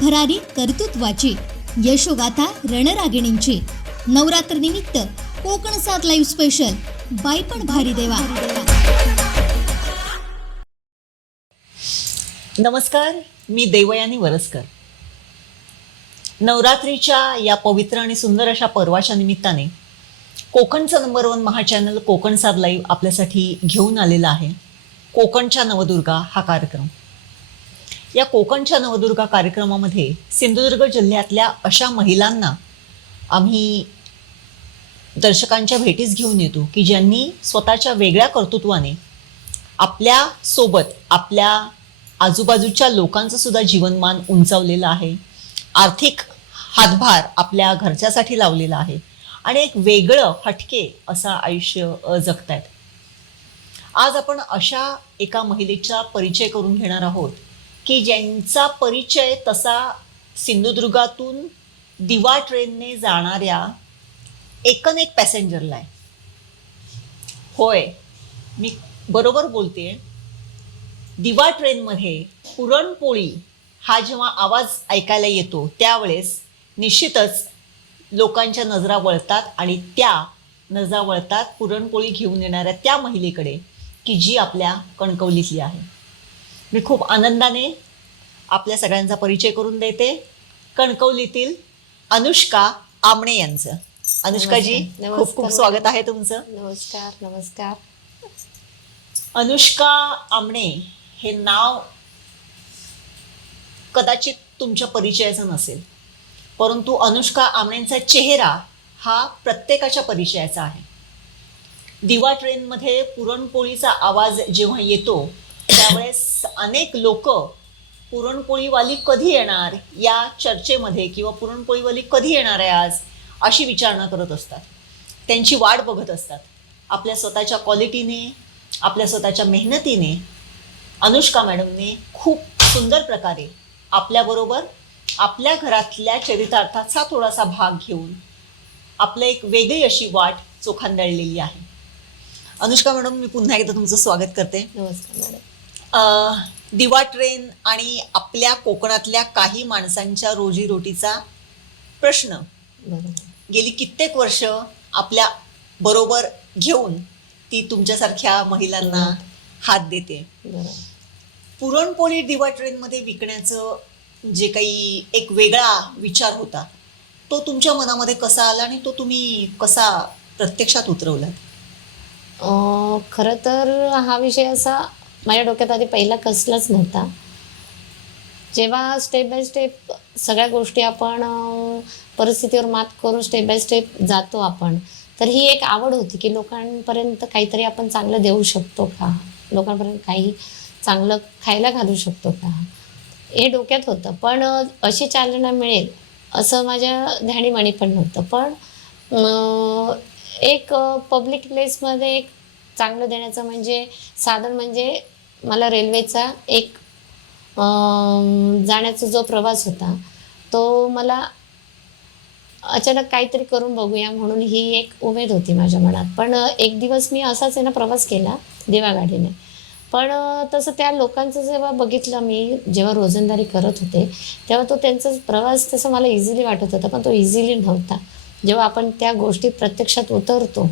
भरारी कर्तृत्वाची यशोगाथा रणरागिणींची नवरात्र निमित्त कोकण सात लाईव्ह स्पेशल बाई पण भारी देवा। नमस्कार, मी देवयानी वरसकर। नवरात्रीच्या या पवित्र आणि सुंदर अशा पर्वाच्या निमित्ताने कोकणचं नंबर 1 महा चॅनल कोकण सात लाईव्ह आपल्यासाठी घेऊन आलेला आहे कोकणच्या नवदुर्गा हा कार्यक्रम। या कोकणच्या नवदुर्गा कार्यक्रमामध्ये सिंधुदुर्ग जिल्ह्यातल्या अशा महिलांना आम्ही दर्शकांच्या भेटीस घेऊन येतो की ज्यांनी स्वतःच्या वेगळ्या कर्तृत्वाने आपल्या सोबत आपल्या आजूबाजूच्या लोकांचं सुद्धा जीवनमान उंचावलेलं आहे, आर्थिक हातभार आपल्या घरच्यासाठी लावलेला आहे आणि एक वेगळं हटके असं आयुष्य जगतायत। आज आपण अशा एका महिलेचा परिचय करून घेणार आहोत की ज्यांचा परिचय तसा सिंधुदुर्गातून दिवा ट्रेनने जाणाऱ्या एकनेक पॅसेंजरला आहे। होय, मी बरोबर बोलते। दिवा ट्रेनमध्ये पुरणपोळी हा जेव्हा आवाज ऐकायला येतो त्यावेळेस निश्चितच लोकांच्या नजरा वळतात आणि त्या नजरा वळतात पुरणपोळी घेऊन येणाऱ्या त्या महिलेकडे की जी आपल्या कणकवलीतली आहे। मी खूप आनंदाने आपल्या सगळ्यांचा परिचय करून देते कणकवलीतील अनुष्का आमणे यांचं। अनुष्काजी, खूप खूप स्वागत आहे तुमचं। नमस्कार नमस्कार। अनुष्का आमणे हे नाव कदाचित तुमच्या परिचयाचं नसेल, परंतु अनुष्का आमणेंचा चेहरा हा प्रत्येकाच्या परिचयाचा आहे। दिवा ट्रेनमध्ये पुरणपोळीचा आवाज जेव्हा येतो त्यावेळेस अनेक लोक पुरणपोळीवाली कधी येणार या चर्चेमध्ये किंवा पुरणपोळीवाली कधी येणार आहे आज अशी विचारणा करत असतात, त्यांची वाट बघत असतात। आपल्या स्वतःच्या क्वालिटीने, आपल्या स्वतःच्या मेहनतीने अनुष्का मॅडमने खूप सुंदर प्रकारे आपल्याबरोबर आपल्या घरातल्या चरितार्थाचा थोडासा भाग घेऊन आपलं एक वेगळी अशी वाट चोखांदळलेली आहे। अनुष्का मॅडम, मी पुन्हा एकदा तुमचं स्वागत करते। नमस्कार मॅडम। दिवा ट्रेन आणि आपल्या कोकणातल्या काही माणसांच्या रोजीरोटीचा प्रश्न गेली कित्येक वर्ष आपल्या बरोबर घेऊन ती तुमच्यासारख्या महिलांना हात देते। पुरणपोळी दिवा ट्रेनमध्ये विकण्याचं जे काही एक वेगळा विचार होता तो तुमच्या मनामध्ये कसा आला आणि तो तुम्ही कसा प्रत्यक्षात उतरवला? खरं तर हा विषय असा माझ्या डोक्यात आधी पहिला कसलाच नव्हता। जेव्हा स्टेप बाय स्टेप सगळ्या गोष्टी आपण परिस्थितीवर मात करून स्टेप बाय स्टेप जातो आपण, तर ही एक आवड होती की लोकांपर्यंत काहीतरी आपण चांगलं देऊ शकतो का, लोकांपर्यंत काही चांगलं खायला घालू शकतो का, हे डोक्यात होतं। पण अशी चालना मिळेल असं माझ्या ध्यानीमणी पण नव्हतं। पण एक पब्लिक प्लेसमध्ये एक चांगलं देण्याचं म्हणजे साधन म्हणजे मला रेल्वेचा एक जाण्याचा जो प्रवास होता तो मला अचानक काहीतरी करून बघूया म्हणून ही एक उमेद होती माझ्या मनात। पण एक दिवस मी असाच आहे ना प्रवास केला दिवा गाडीने। पण तसं त्या लोकांचं जेव्हा बघितलं मी, जेव्हा रोजंदारी करत होते तेव्हा तो त्यांचा प्रवास तसं मला इझिली वाटत होता, पण तो इझिली नव्हता। जेव्हा आपण त्या गोष्टी प्रत्यक्षात उतरतो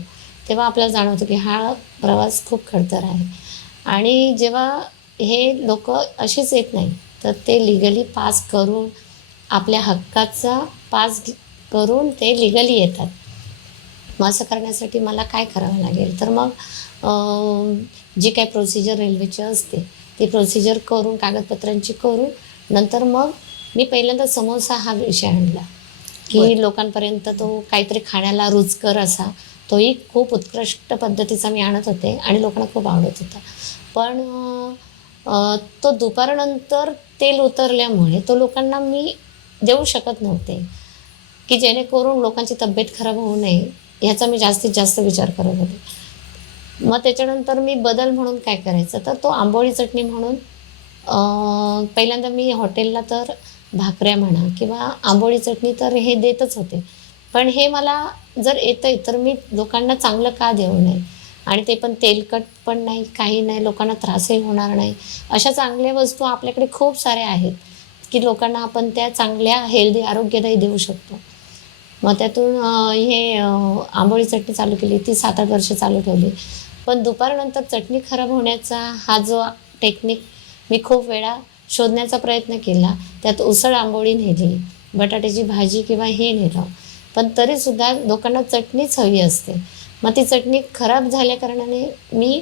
तेव्हा आपल्याला जाणवतं की हा प्रवास खूप खडतर आहे। आणि जेव्हा हे लोक असेच येत नाही तर ते लिगली पास करून आपल्या हक्काचा पास करून ते लिगली येतात। मग असं करण्यासाठी मला काय करावं लागेल, तर मग जी काही प्रोसिजर रेल्वेची असते ती प्रोसिजर करून कागदपत्रांची करून नंतर मग मी पहिल्यांदा समोसा हा विषय आणला की लोकांपर्यंत तो काहीतरी खाण्याला रुचकर असा, तोही खूप उत्कृष्ट पद्धतीचा मी आणत होते आणि लोकांना खूप आवडत होता। पण तो दुपारनंतर तेल उतरल्यामुळे तो लोकांना मी देऊ शकत नव्हते की जेणेकरून लोकांची तब्येत खराब होऊ नये ह्याचा मी जास्तीत जास्त विचार करत होते। मग त्याच्यानंतर मी बदल म्हणून काय करायचं, तर तो आंबोळी चटणी म्हणून पहिल्यांदा मी हॉटेलला तर भाकऱ्या म्हणा किंवा आंबोळी चटणी तर हे देतच होते। पण हे मला जर येतं आहे तर मी लोकांना चांगलं का देऊ नये, आणि ते पण तेलकट पण नाही, काही नाही, लोकांना त्रासही होणार नाही, अशा चांगल्या वस्तू आपल्याकडे खूप साऱ्या आहेत। की लोकांना आपण त्या चांगल्या हेल्दी आरोग्यदायी देऊ शकतो. मग त्यातून आंबोळी चटणी चालू केली, ती 7-8 वर्ष चालू ठेवली. पण दुपारनंतर चटणी खराब होण्याचा हा जो टेक्निक मी खूप वेळा शोधण्याचा प्रयत्न केला. त्यात उसळ आंबोळी नेली, बटाट्याची भाजी किंवा हे नेलं, पण तरीसुद्धा लोकांना चटणीच हवी असते. मग ती चटणी खराब झाल्या कारणाने मी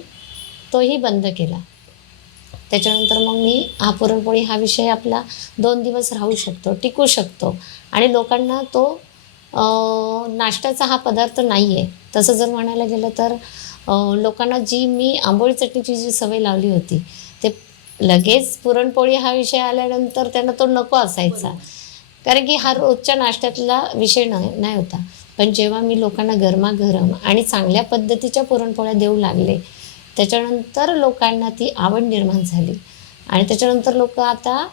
तोही बंद केला. त्याच्यानंतर मग मी पुरणपोळी हा विषय आपला 2 दिवस राहू शकतो, टिकू शकतो आणि लोकांना तो नाश्त्याचा हा पदार्थ नाही आहे. तसं जर म्हणायला गेलं तर लोकांना जी मी आंबोळी चटणीची जी सवय लावली होती, ते लगेच पुरणपोळी हा विषय आल्यानंतर त्यांना तो नको असायचा. कारण की हा रोजच्या नाश्त्यातला विषय नाही होता. पण जेव्हा मी लोकांना गरमागरम आणि चांगल्या पद्धतीच्या पुरणपोळ्या देऊ लागले, त्याच्यानंतर लोकांना ती आवड निर्माण झाली आणि त्याच्यानंतर लोक आता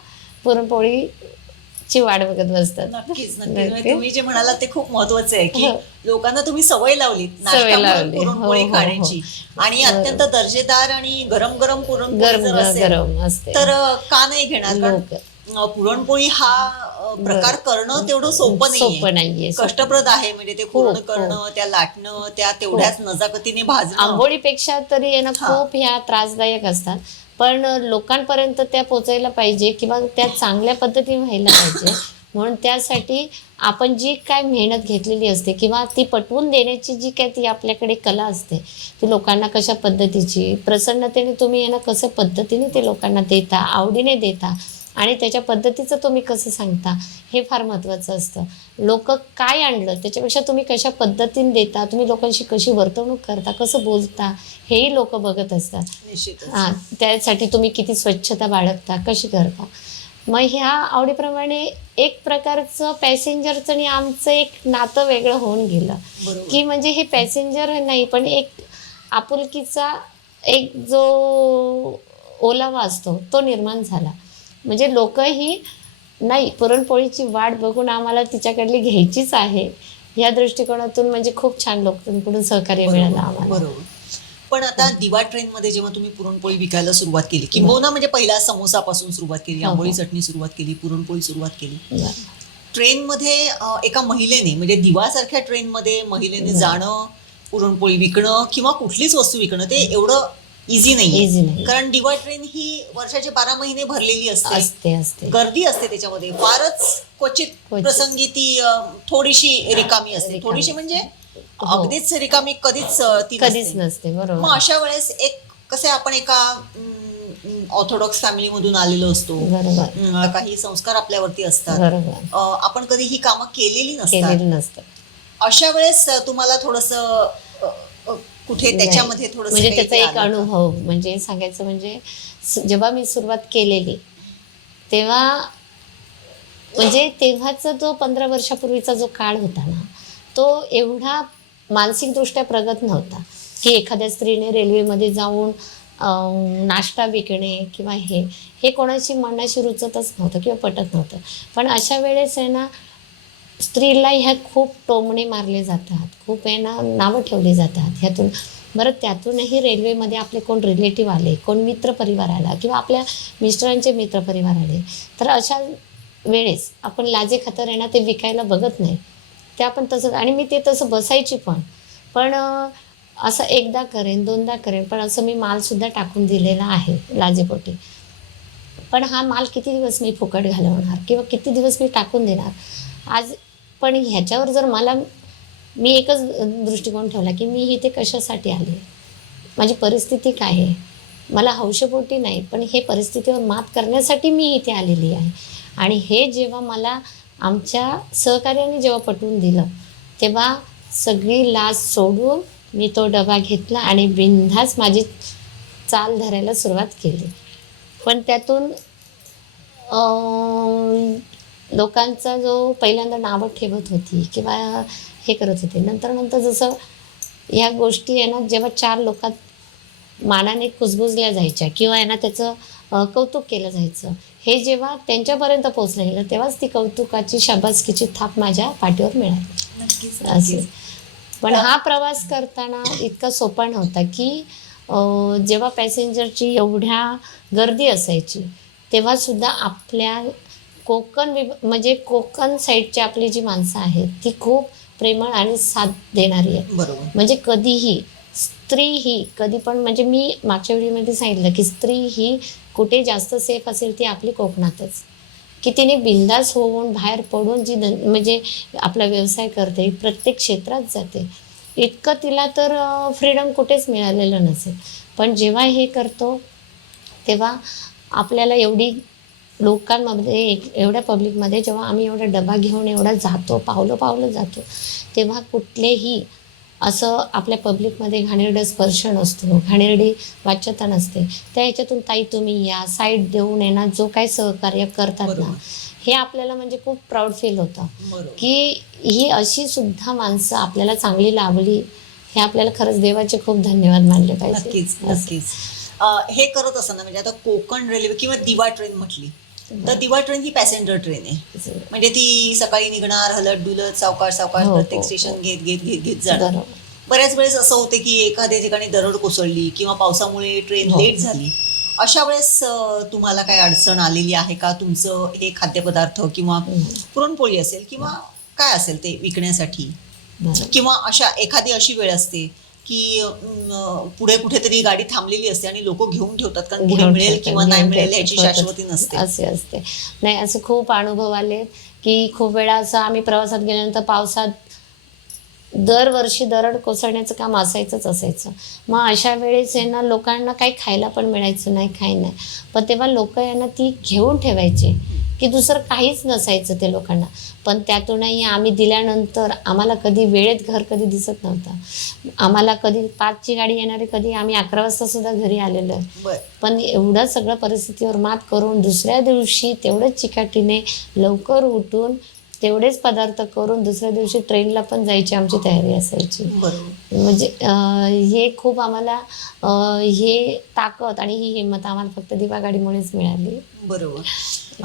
पुरणपोळीची वाट बघत बसतात. नक्कीच म्हणजे तुम्ही जे म्हणालात ते खूप महत्वाचं आहे की लोकांना तुम्ही सवय लावलीत सवय नाश्त्यामध्ये लावली. पुरणपोळी हो. खाण्याची आणि अत्यंत दर्जेदार आणि गरम गरम पुरणपोळी जर असेल गरम असते तर का नाही घेणार? कारण लोक पुरणपोळी हा प्रकार करणं तेवढं सोपं नाहीये. कष्टप्रद आहे. म्हणजे ते पूर्ण हो. करणं, त्या लाटणं, त्या तेवढ्याच नजाकतीने भाजणं. आंबोळीपेक्षा तरी आहे ना खूप ह्या त्रासदायक असतात. पण लोकांपर्यंत त्या पोचायला पाहिजे किंवा त्या चांगल्या पद्धतीने व्हायला पाहिजे. म्हणून त्यासाठी आपण जी काय मेहनत घेतलेली असते किंवा ती पटवून देण्याची जी काय ती आपल्याकडे कला असते, ती लोकांना कशा पद्धतीची प्रसन्नतेने तुम्ही आहे ना कसं पद्धतीने ते लोकांना देता, आवडीने देता आणि त्याच्या पद्धतीचं तुम्ही कसं सांगता, हे फार महत्त्वाचं असतं. लोक काय आणलं त्याच्यापेक्षा तुम्ही कशा पद्धतीने देता, तुम्ही लोकांशी कशी वर्तवणूक करता, कसं बोलता, हेही लोक बघत असतात. निश्चितच. त्यासाठी तुम्ही किती स्वच्छता बाळगता, कशी करता. मग ह्या आवडीप्रमाणे एक प्रकारचं पॅसेंजरचं आणि आमचं एक नातं वेगळं होऊन गेलं बरोबर. की म्हणजे हे पॅसेंजर नाही पण एक आपुलकीचा एक जो ओलावा असतो तो निर्माण झाला. म्हणजे लोकही नाही पुरणपोळीची वाट बघून आम्हाला तिच्याकडली घ्यायचीच आहे या दृष्टिकोनातून म्हणजे खूप छान लोकांकडून सहकार्य मिळालं आम्हाला. बरोबर. पण आता दिवा ट्रेनमध्ये जेव्हा तुम्ही पुरणपोळी विकायला सुरुवात केली, किंबहुना म्हणजे पहिला समोसापासून सुरुवात केली, आंबोळी चटणी सुरुवात केली, पुरणपोळी सुरुवात केली, ट्रेनमध्ये एका महिलेने म्हणजे दिवासारख्या ट्रेनमध्ये महिलेने जाणं, पुरणपोळी विकणं किंवा कुठलीच वस्तू विकणं ते एवढं इझी नाही. कारण दिवा ट्रेन ही वर्षाचे 12 महिने भरलेली असते, गर्दी असते त्याच्यामध्ये, फारच क्वचित प्रसंगी ती थोडीशी रिकामी असते. थोडीशी म्हणजे अगदीच रिकामी कधीच नसते. बरोबर. मग अशा वेळेस एक कसे आपण एका ऑर्थोडॉक्स फॅमिली मधून आलेलो असतो, काही संस्कार आपल्यावरती असतात, आपण कधी ही कामं केलेली नसतात. अशा वेळेस तुम्हाला थोडस कुठे त्याच्यामध्ये थोडस म्हणजे त्याचा एक अनुभव म्हणजे सांगायचं म्हणजे जेव्हा मी सुरुवात केलेली तेव्हा म्हणजे तेव्हाचा जो 15 वर्षापूर्वीचा जो काळ होता ना तो एवढा मानसिकदृष्ट्या प्रगत नव्हता की एखाद्या स्त्रीने रेल्वेमध्ये जाऊन नाश्ता विकणे किंवा हे कोणाची मनाशी रुचतच नव्हतं किंवा पटत नव्हतं. पण अशा वेळेस आहे ना स्त्रीला ह्या खूप टोमणे मारले जातात, खूप आहे ना नावं ठेवली जातात ह्यातून. बरं त्यातूनही रेल्वेमध्ये आपले कोण रिलेटिव्ह आले, कोण मित्रपरिवार आला किंवा आपल्या मिस्टरांचे मित्रपरिवार आले तर अशा वेळेस आपण लाजे खातर आहे ना ते विकायला बघत नाही. ते आपण तसं आणि मी ते तसं बसायची पण असं एकदा करेन 2दा करेन पण असं मी मालसुद्धा टाकून दिलेला आहे लाजेपोटी. पण हा माल किती दिवस मी फुकट घालवणार किंवा किती दिवस मी टाकून देणार आज. पण ह्याच्यावर जर मी एकच दृष्टिकोन ठेवला की मी इथे कशासाठी आले, माझी परिस्थिती काय आहे, मला हौशेपोटी नाही पण हे परिस्थितीवर मात करण्यासाठी मी इथे आलेली आहे. आणि हे जेव्हा मला आमच्या सहकार्याने जेव्हा पटवून दिलं तेव्हा सगळी लाज सोडून मी तो डबा घेतला आणि बिनधास्त माझी चाल धरायला सुरुवात केली. पण त्यातून लोकांचा जो पहिल्यांदा नावं ठेवत होती किंवा हे करत होते नंतर जसं ह्या गोष्टी आहे ना जेव्हा 4 लोकात मानाने कुजबुजल्या जायच्या किंवा आहे ना त्याचं कौतुक केलं जायचं हे जेव्हा त्यांच्यापर्यंत पोचलं गेलं तेव्हाच ती कौतुकाची शाबासकीची थाप माझ्या पाठीवर मिळाली. असं पण हा प्रवास करताना इतका सोपा नव्हता की जेव्हा पॅसेंजरची एवढ्या गर्दी असायची तेव्हासुद्धा आपल्या म्हणजे कोकण साईडची आपली जी माणसं आहेत ती खूप प्रेमळ आणि साथ देणारी आहेत. बरोबर. म्हणजे कधीही स्त्री ही कधी पण, म्हणजे मी मागच्या व्हिडिओमध्ये सांगितलं की स्त्री ही कुठे जास्त सेफ असेल ती आपली कोकणातच, की तिने बिंदास होऊन बाहेर पडून जी म्हणजे आपला व्यवसाय करते, प्रत्येक क्षेत्रात जाते. इतकं तिला तर फ्रीडम कुठेच मिळालेलं नसेल. पण जेव्हा हे करतो तेव्हा आपल्याला एवढी लोकांमध्ये एवढ्या पब्लिकमध्ये जेव्हा आम्ही एवढा डबा घेऊन एवढा जातो, पावलं जातो, तेव्हा कुठलेही असं आपल्या पब्लिकमध्ये घाणेरडा स्पर्श नसतो, घाणेरडी वाच्यता नसते. त्या ह्याच्यातून ताई तुम्ही या, साईड देऊन येणार जो काही सहकार्य करतात ना, बरोबर. हे आपल्याला म्हणजे खूप प्राऊड फील होतं बरोबर. की ही अशी सुद्धा माणसं आपल्याला चांगली लाभली. हे आपल्याला खरंच देवाचे खूप धन्यवाद मानले पाहिजे. नक्कीच नक्कीच. हे करत असताना म्हणजे आता कोकण रेल्वे किंवा दिवा ट्रेन म्हटली तर दिवा ट्रेन ही पॅसेंजर ट्रेन आहे. म्हणजे ती सकाळी निघणार, हलत डुलत सावकाश सावकाश हो, प्रत्येक हो, स्टेशन घेत जाणार. बरोबर. बऱ्याच वेळेस असं होते की एखाद्या ठिकाणी दरड कोसळली किंवा पावसामुळे ट्रेन हो. लेट झाली. अशा वेळेस तुम्हाला काय अडचण आलेली आहे का? तुमचं हे खाद्यपदार्थ किंवा पुरणपोळी असेल किंवा काय असेल ते विकण्यासाठी, बरोबर. किंवा एखादी अशी वेळ असते की पुढे कुठेतरी गाडी थांबलेली असते आणि लोक घेऊन ठेवतात कारण पुढे घेऊन मिळेल ठेवतात, किंवा नाही घेऊन मिळेल ठेवतात, ह्याची होतच. शाश्वती नसते. असे असते. नाही, असं खूप अनुभव आले की खूप वेळा असं आम्ही प्रवासात गेल्यानंतर पावसात दरवर्षी दरड कोसळण्याचं काम असायचं. मग अशा वेळेस आहे ना, लोकांना काही खायला पण मिळायचं नाही, काही नाही. पण तेव्हा लोक यांना ती घेऊन ठेवायचे की दुसरं काहीच नसायचं ते लोकांना. पण त्यातूनही आम्ही दिल्यानंतर आम्हाला कधी वेळेत घर कधी दिसत नव्हतं. आम्हाला कधी 5ची गाडी येणारी, कधी आम्ही 11 वाजता सुद्धा घरी आलेलो आहे. बरं. पण एवढं सगळं परिस्थितीवर मात करून दुसऱ्या दिवशी तेवढंच चिकाटीने लवकर उठून तेवढेच पदार्थ करून दुसऱ्या दिवशी ट्रेनला पण जायची आमची तयारी असायची. बरोबर. म्हणजे हे खूप आम्हाला हे ताकद आणि ही हिंमत आम्हाला फक्त दिवा गाडीमुळेच मिळाली. बरोबर.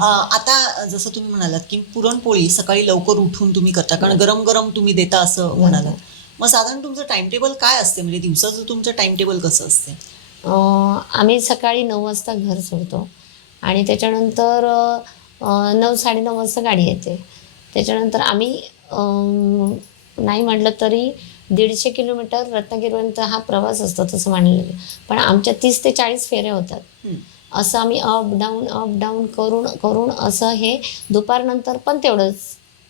आता जसं तुम्ही म्हणालात की पुरणपोळी सकाळी लवकर उठून तुम्ही करता कारण गरम गरम तुम्ही देता असं म्हणालात. मग साधारण तुमचं टाइम टेबल काय असते? म्हणजे दिवसाचं तुमचं टाइम टेबल कसं असते? आम्ही सकाळी 9 वाजता घर सोडतो आणि त्याच्यानंतर 9, 9:30 वाजता गाडी येते. त्याच्यानंतर आम्ही नाही म्हटलं तरी 150 किलोमीटर रत्नागिरीपर्यंत हा प्रवास असतो तसं मानलेलं. पण आमच्या 30 ते 40 फेऱ्या होतात. असं आम्ही अप डाऊन करून असं हे दुपारनंतर पण तेवढंच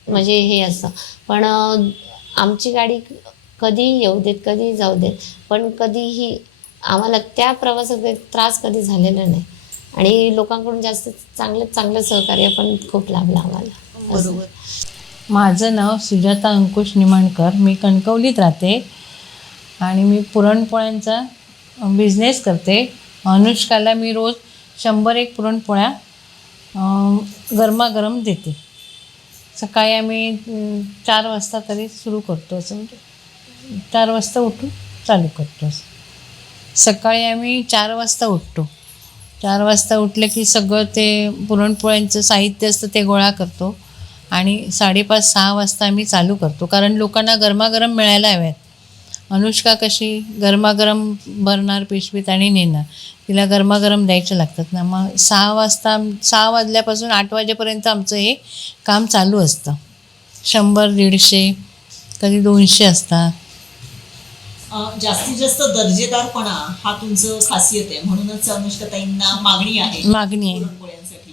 म्हणजे हे असतं. पण आमची गाडी कधी येऊ देत, कधी जाऊ देत, पण कधीही आम्हाला त्या प्रवासात त्रास कधी झालेला नाही. आणि लोकांकडून जास्त चांगलं सहकार्य पण खूप लाभलं आम्हाला. बरोबर. माझं नाव सुजाता अंकुश निमणकर. मी कणकवलीत राहते आणि मी पुरणपोळ्यांचा बिझनेस करते. अनुष्काला मी रोज 100-1 पुरणपोळ्या गरमागरम देते. सकाळी आम्ही 4 वाजता तरी सुरू करतो. असं म्हणजे 4 वाजता उठून चालू करतो. असं सकाळी आम्ही 4 वाजता उठतो. 4 वाजता उठलं की सगळं ते पुरणपोळ्यांचं साहित्य असतं ते गोळा करतो आणि 5:30-6 वाजता आम्ही चालू करतो कारण लोकांना गरमागरम मिळायला हव्यात. अनुष्का कशी गरमागरम भरणार पिशवीत आणि नेणार, तिला गरमागरम द्यायचे लागतात ना. मग 6 वाजल्यापासून 8 वाजेपर्यंत आमचं हे काम चालू असतं. 100-150 कधी 200 असतात. जास्तीत जास्त दर्जेदारपणा हा तुमचं खासियत आहे म्हणूनच अनुष्काताईंना मागणी आहे पुरणपोळ्यांसाठी.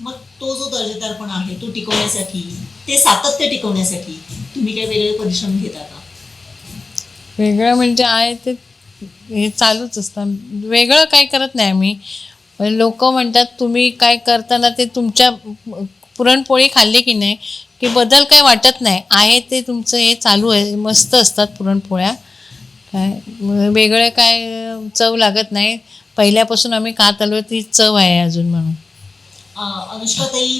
मग तो जो दर्जेदारपणा आहे तो टिकवण्यासाठी, ते सातत्य टिकवण्यासाठी तुम्ही काही वेगळे परिश्रम घेता का? वेगळं म्हणजे आहे ते हे चालूच असतं. वेगळं काय करत नाही आम्ही. लोक म्हणतात तुम्ही काय करताना ते तुमच्या पुरणपोळी खाल्ली की नाही की बदल काय वाटत नाही. आहे ते तुमचं हे चालू आहे. मस्त असतात पुरणपोळ्या. काय वेगळं काय चव लागत नाही. पहिल्यापासून आम्ही खात आलो ती चव आहे अजून म्हणून. अनुष्काताई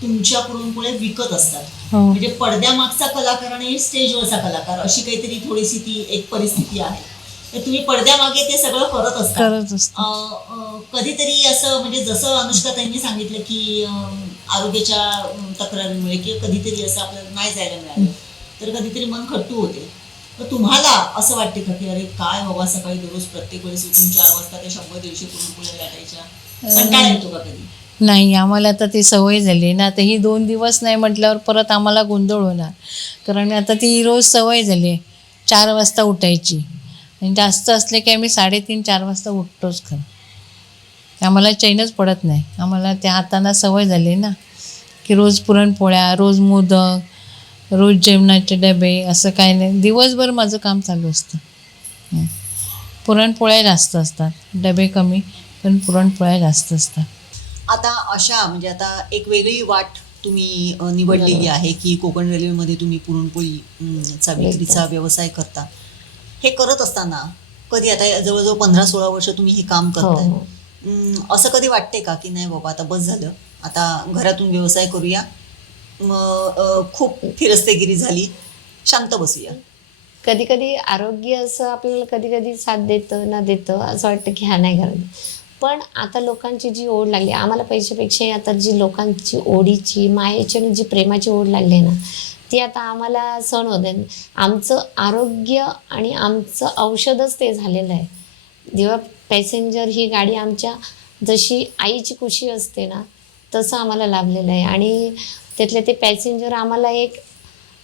तुमच्या पुरणपोळ्या विकत असतात. हो. म्हणजे पडद्यामागचा कलाकार आणि स्टेजवरचा कलाकार अशी काहीतरी थोडीशी ती एक परिस्थिती आहे. तर तुम्ही पडद्यामागे ते सगळं करत असता. कधीतरी असं म्हणजे जसं अनुष्काताईंनी सांगितलं की आरोग्याच्या तक्रारीमुळे किंवा कधीतरी असं आपल्याला नाही जायला मिळालं तर कधीतरी मन खट्टू होते. तर तुम्हाला असं वाटते का की अरे काय बाबा सकाळी दररोज प्रत्येक वेळेस उठून 4 वाजता ते 100-150 पुरणपोळ्या लाटायच्या, कंटाळा येतो का कधी? नाही, आम्हाला आता ती सवय झाली ना. आता ही 2 दिवस नाही म्हटल्यावर परत आम्हाला गोंधळ होणार. कारण आता ती रोज सवय झाली आहे 4 वाजता उठायची. आणि जास्त असले की आम्ही 3:30-4 वाजता उठतोच खरं. आम्हाला चैनच पडत नाही. आम्हाला त्या हाताना सवय झाली ना, की रोज पुरणपोळ्या, रोज मोदक, रोज जेवणाचे डबे, असं काही नाही. दिवसभर माझं काम चालू असतं. पुरणपोळ्या जास्त असतात, डबे कमी, पण पुरणपोळ्या जास्त असतात. आता अशा म्हणजे आता एक वेगळी वाट तुम्ही निवडलेली आहे की कोकण रेल्वेमध्ये तुम्ही पुरणपोळी चा विक्रीचा व्यवसाय करता. हे करत असताना कधी आता जवळजवळ 15-16 वर्ष तुम्ही हे काम हो करताय. हो. असं कधी वाटते का की नाही बाबा आता बस झालं, आता घरातून व्यवसाय करूया, मग खूप फिरस्तेगिरी झाली, शांत बसूया? कधी कधी आरोग्य असं आपल्याला कधी कधी साथ देतं ना देतं, असं वाटतं की हा नाही करत. पण आता लोकांची जी ओढ लागली आम्हाला, पैशापेक्षा आता जी लोकांची ओढीची, मायेची आणि जी प्रेमाची ओढ लागली आहे ना, ती आता आम्हाला सहन होत नाही. आमचं आरोग्य आणि आमचं औषधच ते झालेलं आहे. जेव्हा पॅसेंजर ही गाडी आमच्या जशी आईची कुशी असते ना, तसं आम्हाला लाभलेलं आहे. आणि त्यातले ते पॅसेंजर आम्हाला एक,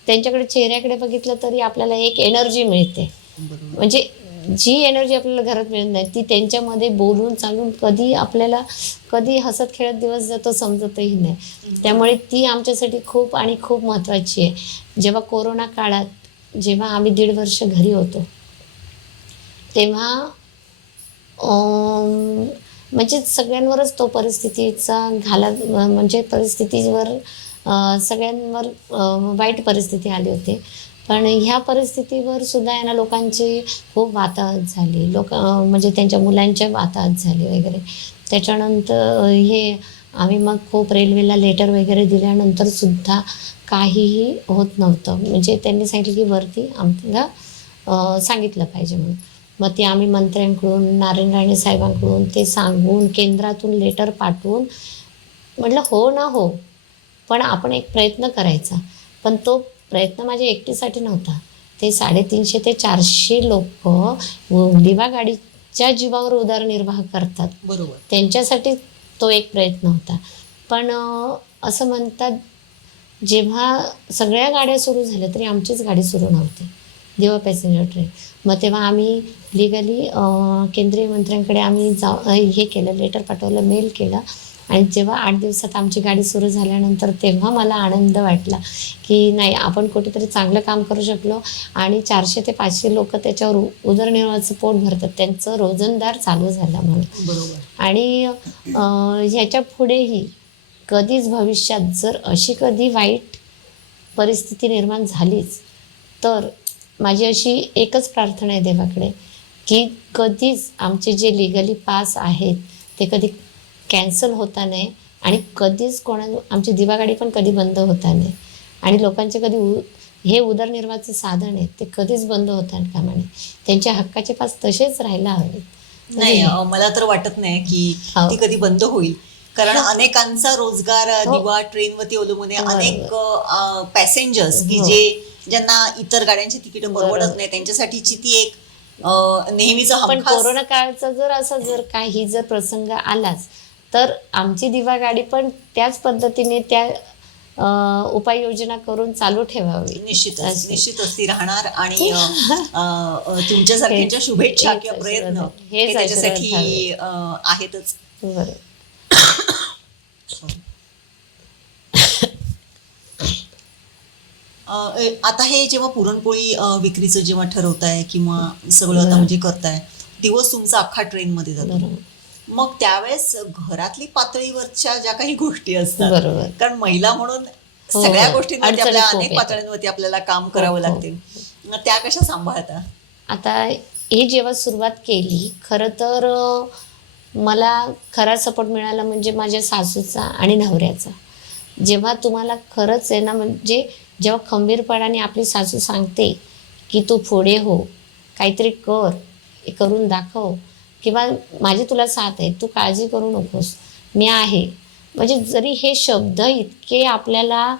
त्यांच्याकडे चेहऱ्याकडे बघितलं तरी आपल्याला एक एनर्जी मिळते. बरोबर. म्हणजे जी एनर्जी आपल्याला घरात मिळत नाही, ती त्यांच्यामध्ये बोलून चालून कधी आपल्याला, कधी हसत खेळत दिवस जातो समजतही नाही. त्यामुळे ती आमच्यासाठी खूप आणि खूप महत्त्वाची आहे. जेव्हा कोरोना काळात जेव्हा आम्ही 1.5 वर्ष घरी होतो, तेव्हा म्हणजे सगळ्यांवरच तो परिस्थितीचा म्हणजे परिस्थितीवर सगळ्यांवर वाईट परिस्थिती आली होती. पण ह्या परिस्थितीवर सुद्धा आहे ना, लोकांची खूप वाताहत झाली. म्हणजे त्यांच्या मुलांच्या वाताहत झाली वगैरे. त्याच्यानंतर हे आम्ही मग खूप रेल्वेला लेटर वगैरे दिल्यानंतर सुद्धा काहीही होत नव्हतं. म्हणजे त्यांनी सांगितलं की वरती आम्हाला सांगितलं पाहिजे म्हणून. मग ते आम्ही मंत्र्यांकडून, नारायण राणे साहेबांकडून ते सांगून, केंद्रातून लेटर पाठवून म्हटलं हो ना हो, पण आपण एक प्रयत्न करायचा. पण तो प्रयत्न माझ्या एकटीसाठी नव्हता. ते 350 ते 400 लोक दिवा गाडीच्या जीवावर उदरनिर्वाह करतात, बरोबर. त्यांच्यासाठी तो एक प्रयत्न होता. पण असं म्हणतात, जेव्हा सगळ्या गाड्या सुरू झाल्या तरी आमचीच गाडी सुरू नव्हती, दिवा पॅसेंजर ट्रेन. मग तेव्हा आम्ही लिगली केंद्रीय मंत्र्यांकडे आम्ही हे केलं, लेटर पाठवलं, मेल केला. आणि जेव्हा 8 दिवसात आमची गाडी सुरू झाल्यानंतर तेव्हा मला आनंद वाटला की नाही, आपण कुठेतरी चांगलं काम करू शकलो. आणि 400 ते 500 लोक त्याच्यावर उदरनिर्वाहाचं पोट भरतात, त्यांचं रोजंदार चालू झालं म्हणून. बरोबर. आणि ह्याच्या पुढेही कधीच भविष्यात जर अशी कधी वाईट परिस्थिती निर्माण झालीच, तर माझी अशी एकच प्रार्थना आहे देवाकडे की कधीच आमचे जे लिगली पास आहेत ते कधी कॅन्सल होता नाही. आणि कधीच आमची दिवागाडी पण कधी बंद होता नाही. आणि लोकांचे कधी हे उदरनिर्वाहाचं साधन आहे ते कधीच बंद होता कामा नये. त्यांच्या हक्काचे पास तसेच राहायला हवे. नाही, मला तर वाटत नाही की हो. ती कधी बंद होईल. कारण अनेकांचा रोजगार हो. दिवा ट्रेनवरती अवलंबून आहे. बरोबर. अनेक पॅसेंजर्स की हो. ज्यांना इतर गाड्यांची तिकीट परवडत बरोबर. नाही, त्यांच्यासाठीची ती एक नेहमीचा पण हमखास. कोरोना काळचा जर काही प्रसंग आलाच, तर आमची दिवा गाडी पण त्याच पद्धतीने त्या उपाययोजना करून चालू ठेवावी. निश्चितच ती राहणार. आणि तुमच्यासारख्यांच्या शुभेच्छा हेच किंवा आशीर्वाद प्रयत्न आहे. हे त्याच्यासाठी आहेतच. बरोबर. आता हे जेव्हा पुरणपोळी विक्रीचं जेव्हा ठरवताय किंवा सगळं आता म्हणजे करताय, दिवस तुमचा अख्खा ट्रेनमध्ये जातो. बरोबर. मग त्यावेळेस घरातली पातळीवरच्या ज्या काही गोष्टी असतात, बरोबर. कारण महिला म्हणून हो, सगळ्या हो. गोष्टींवरती अडचणी आपल्या खूप अनेक येतात. पातळ्यांवरती आपल्याला काम करावं हो, हो. लागते. मग त्या कशा सांभाळता? आता हे जेव्हा सुरुवात केली, खरं तर मला खरा सपोर्ट मिळाला म्हणजे माझ्या सासूचा आणि नवऱ्याचा. जेव्हा तुम्हाला खरंच आहे ना, म्हणजे जेव्हा खंबीरपणाने आपली सासू सांगते की तू पुढे हो, काहीतरी करून दाखव, किंवा माझी तुला साथ आहे, तू काळजी करू नकोस, मी आहे. म्हणजे जरी हे शब्द इतके आपल्याला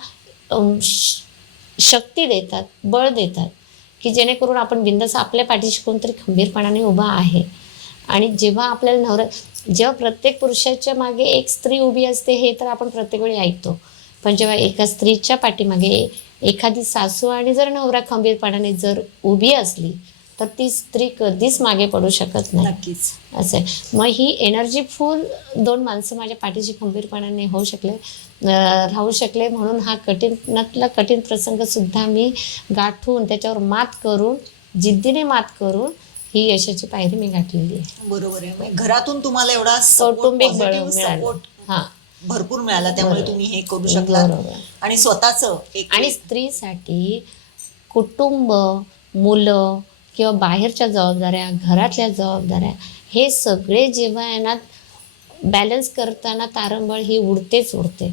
शक्ती देतात, बळ देतात, की जेणेकरून आपण बिनधास्त आपल्या पाठीशी कोणतरी खंबीरपणाने उभा आहे. आणि जेव्हा आपल्याला जेव्हा प्रत्येक पुरुषाच्या मागे एक स्त्री उभी असते हे तर आपण प्रत्येक वेळी ऐकतो, पण जेव्हा एका स्त्रीच्या पाठीमागे एखादी सासू आणि जर नवरा खंबीरपणाने जर उभी असली तर ती स्त्री कधीच मागे पडू शकत नाही. नक्कीच. असं आहे. मग ही एनर्जीफुल 2 माणसं माझ्या पाठीशी खंबीरपणाने होऊ शकले, राहू शकले, म्हणून हा कठीणातला कठीण प्रसंगसुद्धा मी गाठून त्याच्यावर मात करून, जिद्दीने मात करून ही यशाची पायरी मी गाठलेली आहे. बरोबर आहे. म्हणजे घरातून तुम्हाला एवढा कौटुंबिक बळ पॉझिटिव्ह मिळालं. सपोर्ट हां, भरपूर मिळाला, त्यामुळे बरोबर. तुम्ही हे करू शकला. बरोबर. आणि स्वतःचं एक आणि स्त्रीसाठी कुटुंब, मुलं किंवा बाहेरच्या जबाबदाऱ्या, घरातल्या जबाबदाऱ्या हे सगळे जेव्हा यांना बॅलन्स करताना तारंबळ ही उडतेच उडते.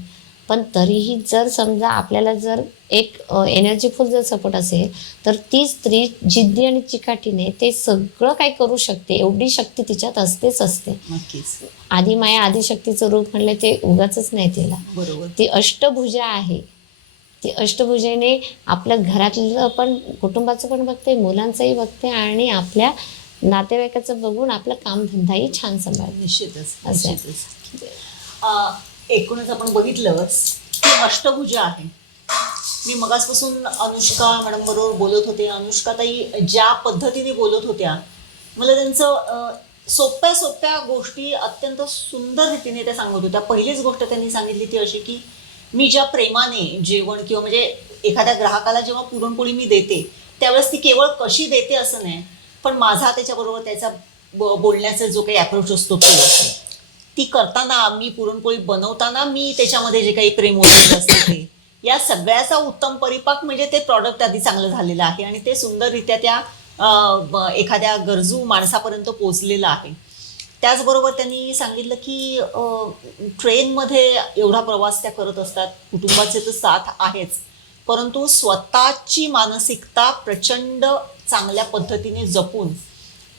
पण तरीही जर समजा आपल्याला जर एक एनर्जीफुल जर सपोर्ट असेल तर ती स्त्री जिद्दी आणि चिकाटीने ते सगळं काही करू शकते. एवढी शक्ती तिच्यात असतेच असते. नक्कीच. आदिमाया आदिशक्तीचं रूप म्हणलं ते उगाचच नाही तिला. बरोबर. ती अष्टभुजा आहे. ती अष्टभुजेने आपलं घरातलं पण, कुटुंबाचं पण बघते, मुलांचंही बघते आणि आपल्या नातेवाईकाचं बघून आपलं कामधंदाही छान सांभाळते. निश्चितच. असं आहे. निश्चितच. एकूणच आपण बघितलं की अष्टभुजा आहे. मी मगासपासून अनुष्का मॅडम बरोबर बोलत होते. अनुष्काताई ज्या पद्धतीने बोलत होत्या, मला त्यांचं सोप्या सोप्या गोष्टी अत्यंत सुंदर रीतीने त्या सांगत होत्या. पहिलीच गोष्ट त्यांनी सांगितली ती अशी की मी ज्या प्रेमाने जेवण किंवा म्हणजे एखाद्या ग्राहकाला जेव्हा पुरणपोळी मी देते त्यावेळेस ती केवळ कशी देते असं नाही, पण माझा त्याच्याबरोबर त्याचा बोलण्याचा जो काही अप्रोच असतो तो, ती करताना मी पुरणपोळी बनवताना मी त्याच्यामध्ये जे काही प्रेम ओतलेलं असतं ते, या सगळ्याचा उत्तम परिपाक म्हणजे ते प्रॉडक्ट आधी चांगलं झालेलं आहे आणि ते सुंदररित्या त्या एखाद्या गरजू माणसापर्यंत पोचलेलं आहे. त्याचबरोबर त्यांनी सांगितलं की ट्रेनमध्ये एवढा प्रवास त्या करत असतात, कुटुंबाचे तर साथ आहेच, परंतु स्वतःची मानसिकता प्रचंड चांगल्या पद्धतीने जपून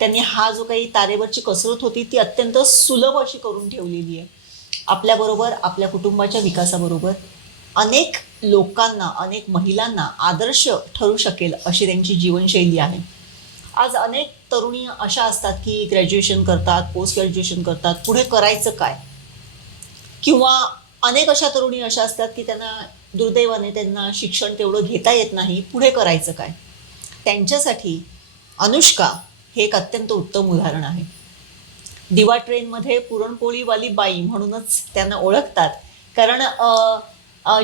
त्यांनी हा जो काही तारेवरची कसरत होती ती अत्यंत सुलभ अशी करून ठेवलेली आहे. आपल्याबरोबर, आपल्या कुटुंबाच्या विकासाबरोबर अनेक लोकांना, अनेक महिलांना आदर्श ठरू शकेल अशी त्यांची जीवनशैली आहे. आज अनेक तरुणी अशा असतात की ग्रॅज्युएशन करतात, पोस्ट ग्रॅज्युएशन करतात, पुढे करायचं काय, किंवा अनेक अशा तरुणी अशा असतात की त्यांना दुर्दैवाने त्यांना शिक्षण तेवढं घेता येत नाही, पुढे करायचं काय. त्यांच्यासाठी अनुष्का हे एक अत्यंत उत्तम उदाहरण आहे. दिवा ट्रेनमध्ये पुरणपोळीवाली बाई म्हणूनच त्यांना ओळखतात, कारण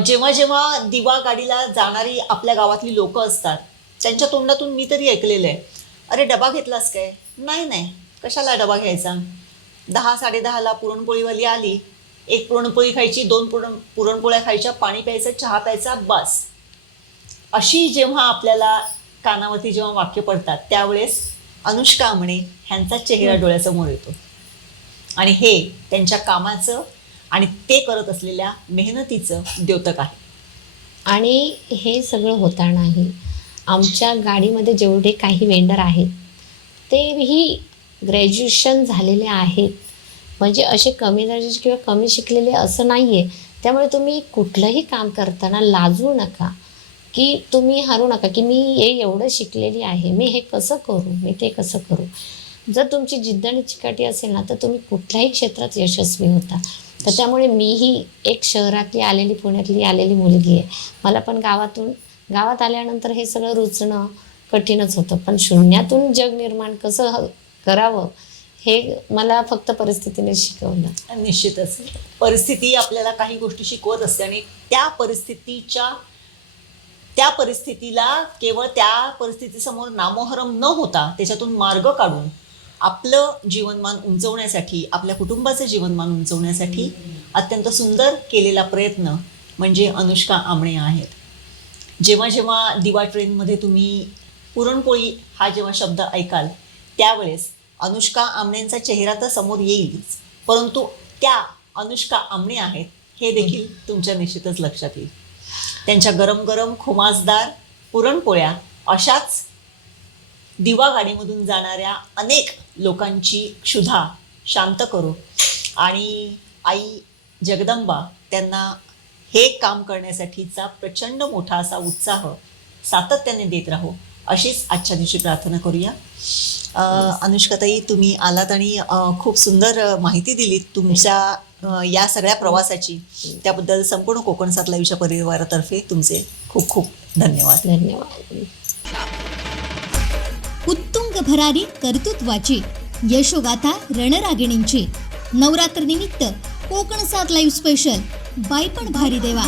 जेव्हा जेव्हा दिवा गाडीला जाणारी आपल्या गावातली लोकं असतात त्यांच्या तोंडातून मी तरी ऐकलेलं आहे, अरे डबा घेतलास काय? नाही, कशाला डबा घ्यायचा, 10-10:30ला पुरणपोळीवाली आली, एक पुरणपोळी खायची, 2 पुरणपोळ्या खायच्या, पाणी प्यायचं, चहा प्यायचा, बस. अशी जेव्हा आपल्याला कानावरती जेव्हा वाक्य पडतात त्यावेळेस अनुष्का आमणे ह्यांचा चेहरा डोळ्यासमोर येतो आणि हे त्यांच्या कामाचं आणि ते करत असलेल्या मेहनतीचं द्योतक आहे. आणि हे सगळं होतानाही आमच्या गाडीमध्ये जेवढे काही वेंडर आहेत तेही ग्रॅज्युएशन झालेले आहेत, म्हणजे असे कमी दर्जाचे किंवा कमी शिकलेले असं नाही आहे. त्यामुळे तुम्ही कुठलंही काम करताना लाजू नका, की तुम्ही हरू नका की मी हे एवढं शिकलेली आहे, मी हे कसं करू, मी ते कसं करू. जर तुमची जिद्द आणि चिकाटी असेल ना तर तुम्ही कुठल्याही क्षेत्रात यशस्वी होता. तर त्यामुळे मीही एक शहरातली आलेली, पुण्यातली आलेली मुलगी आहे. मला पण गावात आल्यानंतर हे सगळं रुचणं कठीणच होतं, पण शून्यातून जग निर्माण कसं करावं हे मला फक्त परिस्थितीने शिकवलं. निश्चितच परिस्थिती आपल्याला काही गोष्टी शिकवत असते आणि त्या परिस्थितीला केवळ त्या परिस्थितीसमोर नामोहरम न होता त्याच्यातून मार्ग काढून आपलं जीवनमान उंचवण्यासाठी, आपल्या कुटुंबाचं जीवनमान उंचवण्यासाठी अत्यंत सुंदर केलेला प्रयत्न म्हणजे अनुष्का आमणे आहेत. जेव्हा जेव्हा दिवा ट्रेनमध्ये तुम्ही पुरणपोळी हा जेव्हा शब्द ऐकाल त्यावेळेस अनुष्का आमणेंचा चेहरा तर समोर येईलच, परंतु त्या अनुष्का आमणे आहेत हे देखील तुमच्या निश्चितच लक्षात येईल. त्यांच्या गरम गरम खुमासदार पुरणपोळ्या अशाच दिवा गाडीमधून जाणाऱ्या अनेक लोकांची क्षुधा शांत करो आणि आई जगदंबा त्यांना हे काम करण्यासाठीचा प्रचंड मोठा असा उत्साह सातत्याने देत राहो अशीच आजच्या दिवशी प्रार्थना करूया. अनुष्काताई, तुम्ही आलात आणि खूप सुंदर माहिती दिलीत तुमच्या या सगळ्या प्रवासाची. त्याबद्दल संपूर्ण कोकण सात लाईव्हच्या परिवारातर्फे तुमचे खूप खूप धन्यवाद. धन्यवाद. उत्तुंग भरारी कर्तृत्वाची यशोगाथा रणरागिणींची नवरात्र निमित्त कोकण सात लाईव्ह स्पेशल बाई पण भारी देवा.